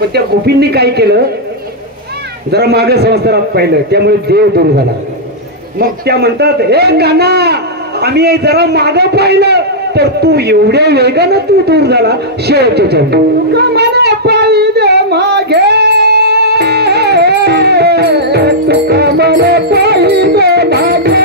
पण त्या गोपींनी काय केलं, जरा मागे संसारात पाहिलं, त्यामुळे देव दूर झाला. मग त्या म्हणतात, हे गाना आम्ही जरा मागे पाहिलं तर तू एवढ्या वेगानं तू दूर झाला. शेवटच्या मला पाहिजे मागे, मला पाहिजे मागे,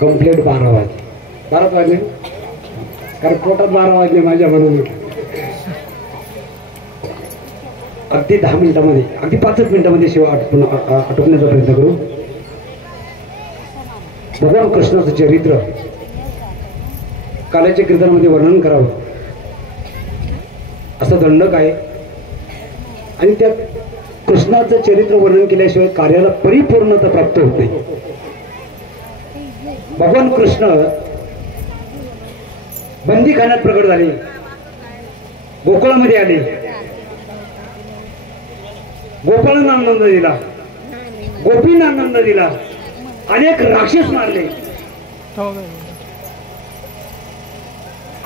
कंप्लीट 12 वाजले. 12 वाजले कारण पोटात 12 वाजले माझ्या म्हणून. अगदी 10 मिनिटांमध्ये, अगदी 5 मिनिटांमध्ये शिवा आटोपण्याचा प्रयत्न करू. भगवान कृष्णाचं चरित्र काल्याच्या कीर्तनामध्ये वर्णन करावं असं दंडक आहे. आणि त्या कृष्णाचं चरित्र वर्णन केल्याशिवाय कार्याला परिपूर्णता प्राप्त होत नाही. भगवान कृष्ण बंदीखान्यात प्रकट झाले, गोकुळामध्ये आले, गोपाळांना आनंद दिला, गोपींना आनंद दिला, अनेक राक्षस मारले,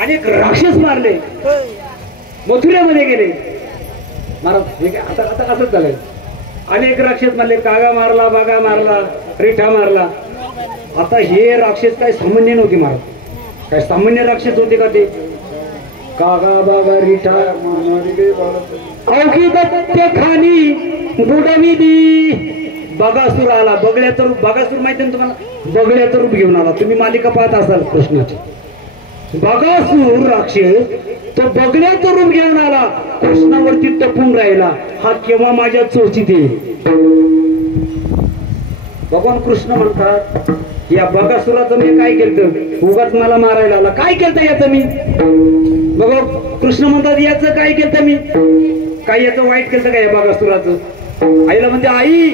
अनेक राक्षस मारले, मथुऱ्यामध्ये गेले. महाराज आता आता असंच झालंय, अनेक राक्षस मारले, कागा मारला, बागा मारला, रिठा मारला. आता हे राक्षस काय सामान्य नव्हते महाराज, काय सामान्य राक्षस होते का ते? कागा बागा रिठा अवघी दत्ते खानी बुडविली. बगासूर आला, बगड्याचं रूप. बगासूर माहिती ना तुम्हाला, बगड्याचं रूप घेऊन आला. तुम्ही मालिका पाहत असाल कृष्णाची. बगासूर राक्षस तो बगड्याचं रूप घेऊन आला, कृष्णावरती टपून राहिला. हा केव्हा माझ्या चोचीत येईल. भगवान कृष्ण म्हणतात, या बगासुराचं मी काय केलं, उगाच मला मारायला आला. काय केलं याचं मी. बघा कृष्ण म्हणतात, याचं काय केलं मी, काय याचं वाईट केलं का या बगासुराचं. आईला म्हणते, आई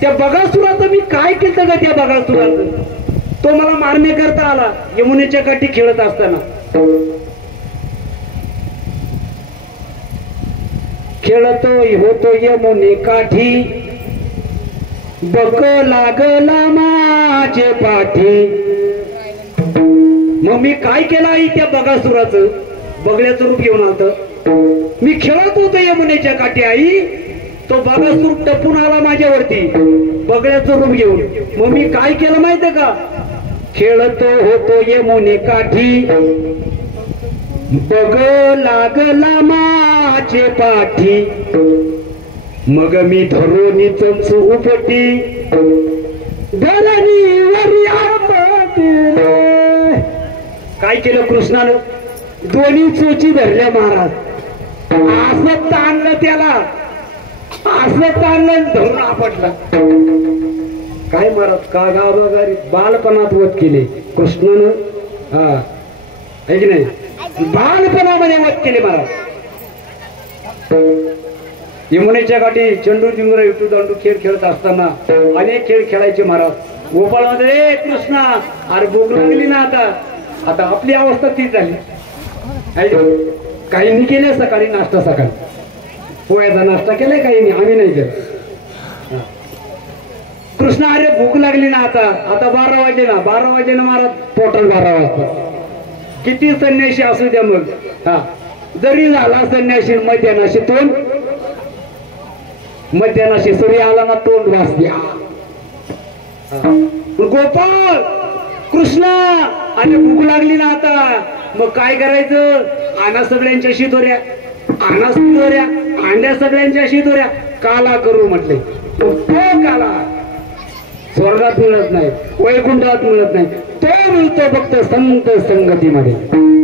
त्या बगासुराचं मी काय केलं का त्या बगासुराचं. तो मला मारणे करता आला यमुनेच्या काठी खेळत असताना. खेळतो होतो यमुने काठी, बक लागला माझे पाठी. मग मी काय केलं आई त्या बगासुराचं, बगड्याचं रूप घेऊन आलत. मी खेळत होतो यमुनेच्या काठी आई, तो बगासूर टपून आला माझ्यावरती बगड्याचं रूप घेऊन. मग मी काय केलं माहितीये का, खेळतो होतो यमुने काठी, बग लागला माझे पाठी. मग मी धरोनी चंच उपटी, धरणी काय केलं कृष्णानं, दोन्ही चोची धरल्या महाराज. असं ताणलं त्याला, असं ताणलं धरून आपटला. काय महाराज का गावगारी बालपणात वध केले कृष्णानं. हा आहे की नाही, बालपणामध्ये वध केले महाराज. यमुनेच्या काठी चंडू चिंगुरा विटू दांडू खेळ खेळत असताना अनेक खेळ खेळायचे महाराज. गोपाळ मध्ये कृष्णा अरे भूक लागली ना आता, आता आपली अवस्था तीच झाली. काहींनी केले सकाळी नाश्ता, सकाळी पोह्याचा नाश्ता केलाय, काहींनी, आम्ही नाही केलं. कृष्णा अरे भूक लागली ना आता, आता 12 वाजले ना, 12 वाजले ना महाराज, टोटल 12 वाजता. किती संन्याशी असू द्या मग, हा जरी झाला संन्याशी मध्यानाशी तोंड, मध्यानाशी सूर्य आला ना तोंड वाचल्या. गोपाळ कृष्णा अरे भूक लागली ना आता, मग काय करायचं, आणा सगळ्यांच्या शिदोऱ्या, आणा शिदोऱ्या, अंड्या सगळ्यांच्या शिदोऱ्या, काला करू म्हटले. तो काला स्वर्गात मिळत नाही, वैकुंठात मिळत नाही, तो मिळतो फक्त संत संगतीमध्ये.